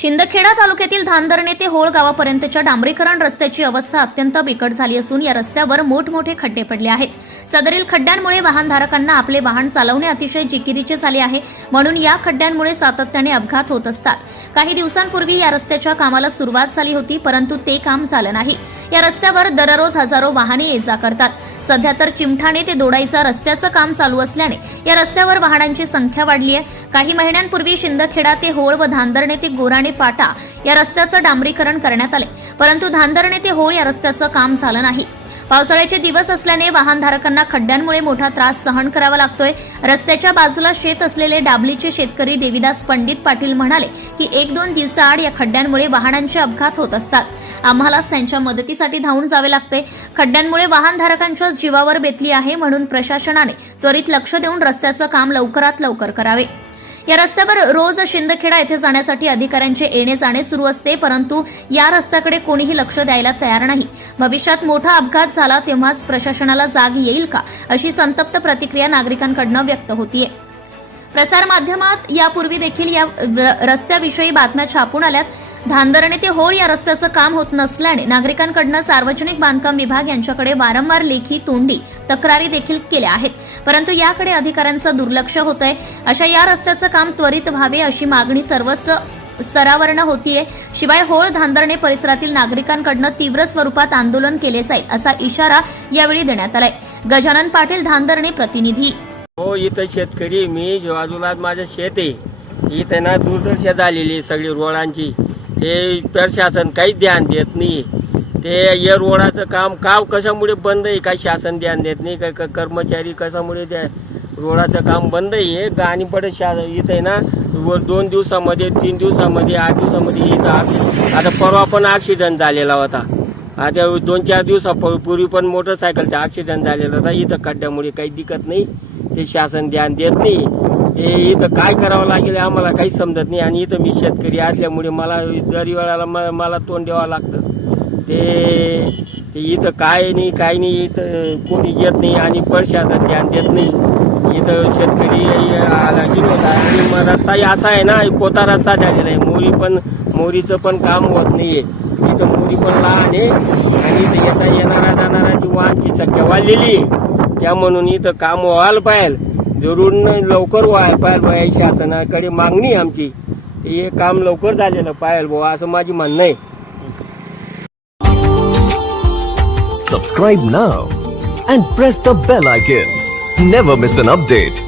शिंदखेडा तालुक्यातील धानधरणे ते होळ गावापर्यंतच्या डांबरीकरण रस्त्याची अवस्था अत्यंत बिकट झाली असून या रस्त्यावर मोठमोठे खड्डे पडले आहेत. सदरील खड्ड्यांमुळे वाहनधारकांना आपले वाहन चालवणे अतिशय जिकिरीचे झाले आहे. म्हणून या खड्ड्यांमुळे सातत्याने अपघात होत असतात. काही दिवसांपूर्वी या रस्त्याच्या कामाला सुरुवात झाली होती परंतु ते काम झालं नाही. या रस्त्यावर दररोज हजारो वाहने ये जा करतात. सध्या तर चिमठाणे ते दोडाईचा रस्त्याचं काम चालू असल्याने या रस्त्यावर वाहनांची संख्या वाढली आहे. काही महिन्यांपूर्वी शिंदखेडा ते होळ व धांदरणे ते गोराणे फाटा या रस्त्याचं डांबरीकरण करण्यात आले परंतु धानधरणे ते होळ या रस्त्याचं काम झालं नाही. पावसाळ्याचे दिवस असल्याने वाहनधारकांना खड्ड्यांमुळे मोठा त्रास सहन करावा लागतोय. रस्त्याच्या बाजूला शेत असलेले डाबलीचे शेतकरी देविदास पंडित पाटील म्हणाले की एक दोन दिवसाआड या खड्ड्यांमुळे वाहनांचे अपघात होत असतात. आम्हालाच त्यांच्या मदतीसाठी धावून जावे लागते. खड्ड्यांमुळे वाहनधारकांच्या जीवावर बेतली आहे म्हणून प्रशासनाने त्वरित लक्ष देऊन रस्त्याचं काम लवकरात लवकर करावे. या रस्त्यावर रोज शिंदखेडा येथे जाण्यासाठी अधिकाऱ्यांचे येणे जाणे सुरू असते परंतु या रस्त्याकडे कोणीही लक्ष द्यायला तयार नाही. भविष्यात मोठा अपघात झाला तेव्हाच प्रशासनाला जाग येईल का अशी संतप्त प्रतिक्रिया नागरिकांकडनं व्यक्त होतीये. प्रसारमाध्यमात यापूर्वी देखील या र- रस्त्याविषयी बातम्या छापून आल्यात. धांदरणे ते होळ या रस्त्याचं काम होत नसल्याने नागरिकांकडनं सार्वजनिक बांधकाम विभाग यांच्याकडे वारंवार लेखी तोंडी तक्रारी देखील केल्या आहेत. परंतु याकडे अधिकाऱ्यांचं दुर्लक्ष होत आहे अशा या रस्त्याचं काम त्वरित व्हावे अशी मागणी सर्वच स्तरावरनं होतीये. शिवाय होळ धांदरणे परिसरातील नागरिकांकडनं तीव्र स्वरूपात आंदोलन केले जाईल असा इशारा यावेळी देण्यात आलाय. गजानन पाटील धांदरणे प्रतिनिधी. हो इथं शेतकरी मी. जो बाजूला माझं शेत आहे इथं ना दुर्दशा झालेली आहे सगळी रोडांची. ते प्रशासन काहीच ध्यान देत नाही ते या रोडाचं काम काम कशामुळे बंद आहे? काही शासन ध्यान देत नाही? काय कर्मचारी कशामुळे द्या रोडाचं काम बंद आहे? आणि परत शा इथं आहे ना व- दोन दिवसामध्ये तीन दिवसामध्ये आठ दिवसामध्ये इथं आता परवा पण ॲक्सिडेंट झालेला होता. आता दोन चार दिवसापूर्वी पण मोटरसायकलचा ॲक्सिडेंट झालेला होता. इथं खड्ड्यामुळे काही दिक्कत नाही. ते शासन ध्यान देत नाही. ते इथं काय करावं लागेल आम्हाला काही समजत नाही. आणि इथं मी शेतकरी असल्यामुळे मला दर वेळाला म- मला तोंड द्यावं लागतं. ते ते इथं काय नाही काय नाही. इथं कोणी येत नाही आणि प्रशासन ध्यान देत नाही. इथं शेतकरी आला गेलो होता आणि मग रस्ताही असा आहे ना कोता रस्ता झालेला आहे. मोरी पण मोरीचं पण काम होत नाही आहे इथं मोरी पण लहान आहे. आणि इथं येता येणारा जाणाराची वाहनची संख्या वाढलेली त्या म्हणून इथं काम व्हायला पाहिजे जरूर नाही लवकर व्हायला पाहिजे बुवा शासनाकडे मागणी आमची. हे काम लवकर झालेलं पाहिजे बुवा असं माझी म्हणणं आहे. Subscribe now and press the bell icon. Never miss an update.